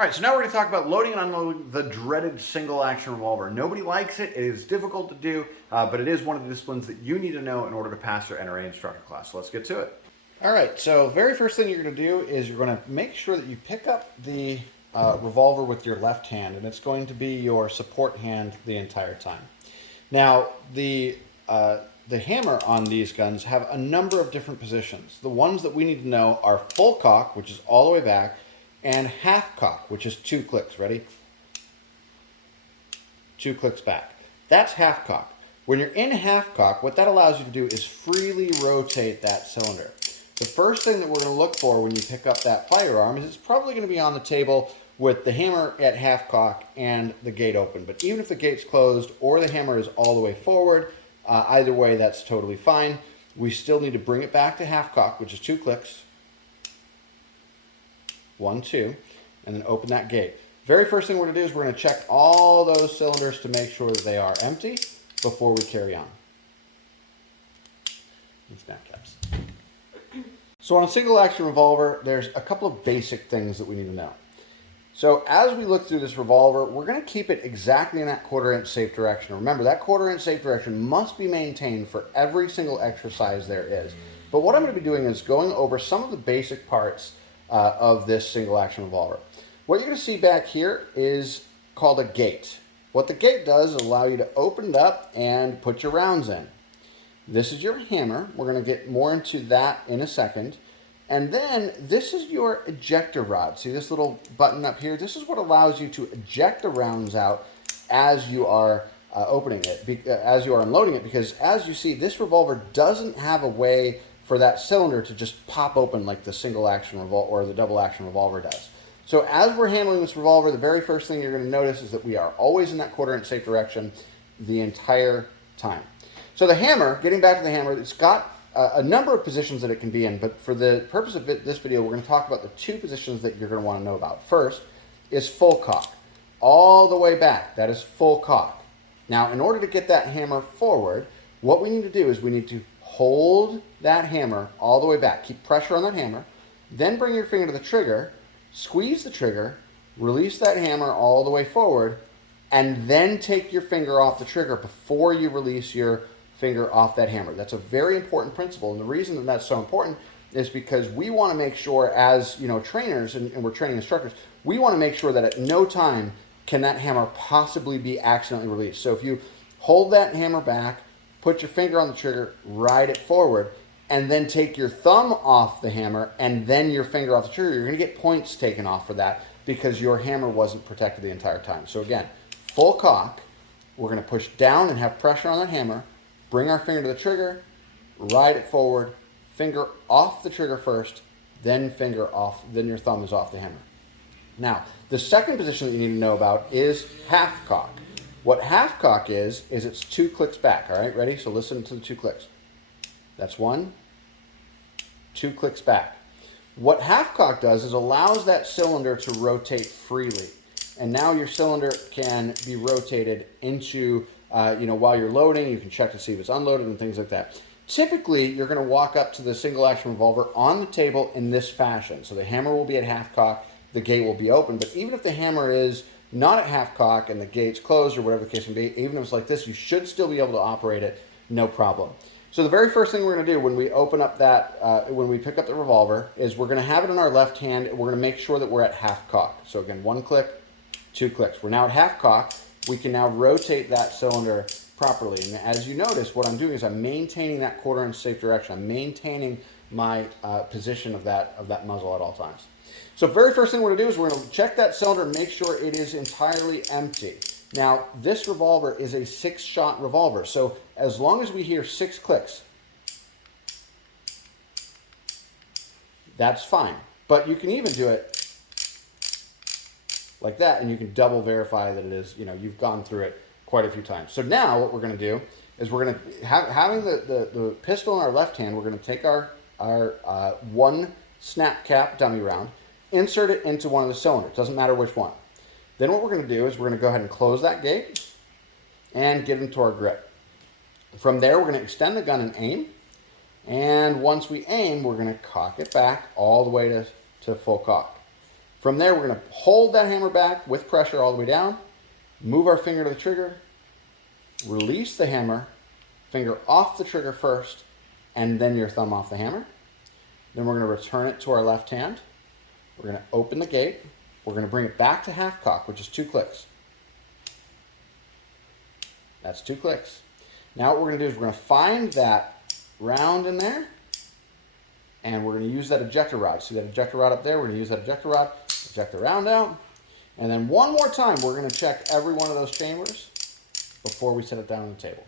All right, so now we're going to talk about loading and unloading the dreaded single action revolver. Nobody likes it. It is difficult to do, but it is one of the disciplines that you need to know in order to pass your NRA instructor class. So let's get to it. All right, so very first thing you're going to do is you're going to make sure that you pick up the revolver with your left hand, and it's going to be your support hand the entire time. Now, the hammer on these guns have a number of different positions. The ones that we need to know are full cock, which is all the way back, and half cock, which is 2 clicks. Ready? 2 clicks back. That's half cock. When you're in half cock, what that allows you to do is freely rotate that cylinder. The first thing that we're going to look for when you pick up that firearm is it's probably going to be on the table with the hammer at half cock and the gate open. But even if the gate's closed or the hammer is all the way forward, either way, that's totally fine. We still need to bring it back to half cock, which is 2 clicks. 1, 2, and then open that gate. Very first thing we're going to do is we're going to check all those cylinders to make sure that they are empty before we carry on. And snap caps. So on a single action revolver, there's a couple of basic things that we need to know. So as we look through this revolver, we're going to keep it exactly in that 1/4 inch safe direction. Remember, that 1/4 inch safe direction must be maintained for every single exercise there is. But what I'm going to be doing is going over some of the basic parts of this single action revolver. What you're going to see back here is called a gate. What the gate does is allow you to open it up and put your rounds in. This is your hammer. We're going to get more into that in a second. And then this is your ejector rod. See this little button up here? This is what allows you to eject the rounds out as you are opening it, as you are unloading it, because as you see, this revolver doesn't have a way for that cylinder to just pop open like the single action revolver or the double action revolver does. So as we're handling this revolver, the very first thing you're going to notice is that we are always in that 1/4 inch safe direction the entire time. So the hammer, getting back to the hammer, it's got a number of positions that it can be in, but for the purpose of this video, we're going to talk about the 2 positions that you're going to want to know about. First is full cock. All the way back, that is full cock. Now, in order to get that hammer forward, what we need to do is we need to hold that hammer all the way back. Keep pressure on that hammer. Then bring your finger to the trigger, squeeze the trigger, release that hammer all the way forward, and then take your finger off the trigger before you release your finger off that hammer. That's a very important principle. And the reason that that's so important is because we want to make sure, as trainers and we're training instructors, we want to make sure that at no time can that hammer possibly be accidentally released. So if you hold that hammer back, put your finger on the trigger, ride it forward, and then take your thumb off the hammer and then your finger off the trigger, you're going to get points taken off for that because your hammer wasn't protected the entire time. So again, full cock, we're going to push down and have pressure on that hammer, bring our finger to the trigger, ride it forward, finger off the trigger first, then finger off, then your thumb is off the hammer. Now, the second position that you need to know about is half cock. What half cock is it's 2 clicks back, all right? Ready? So listen to the 2 clicks. That's 1, 2 clicks back. What half cock does is allows that cylinder to rotate freely. And now your cylinder can be rotated into, while you're loading, you can check to see if it's unloaded and things like that. Typically, you're going to walk up to the single action revolver on the table in this fashion. So the hammer will be at half cock, the gate will be open. But even if the hammer is not at half cock and the gate's closed or whatever the case may be, even if it's like this, you should still be able to operate it, no problem. So the very first thing we're going to do when we open up that, when we pick up the revolver, is we're going to have it in our left hand and we're going to make sure that we're at half cock. So again, 1 click, 2 clicks. We're now at half cock. We can now rotate that cylinder properly. And as you notice, what I'm doing is I'm maintaining that 1/4 inch safe direction. I'm maintaining my position of that muzzle at all times. So very first thing we're going to do is we're going to check that cylinder and make sure it is entirely empty. Now, this revolver is a 6-shot revolver, so as long as we hear 6 clicks, that's fine. But you can even do it like that, and you can double verify that it is, you've gone through it quite a few times. So now what we're going to do is we're going to, having the pistol in our left hand, we're going to take our 1 snap cap dummy round, insert it into one of the cylinders. Doesn't matter which one. Then what we're going to do is we're going to go ahead and close that gate and get into our grip. From there, we're going to extend the gun and aim. And once we aim, we're going to cock it back all the way to full cock. From there, we're going to hold that hammer back with pressure all the way down, move our finger to the trigger, release the hammer, finger off the trigger first, and then your thumb off the hammer. Then we're going to return it to our left hand. We're going to open the gate. We're going to bring it back to half cock, which is 2 clicks. That's 2 clicks. Now what we're going to do is we're going to find that round in there, and we're going to use that ejector rod. See that ejector rod up there? We're going to use that ejector rod, eject the round out, and then one more time we're going to check every one of those chambers before we set it down on the table.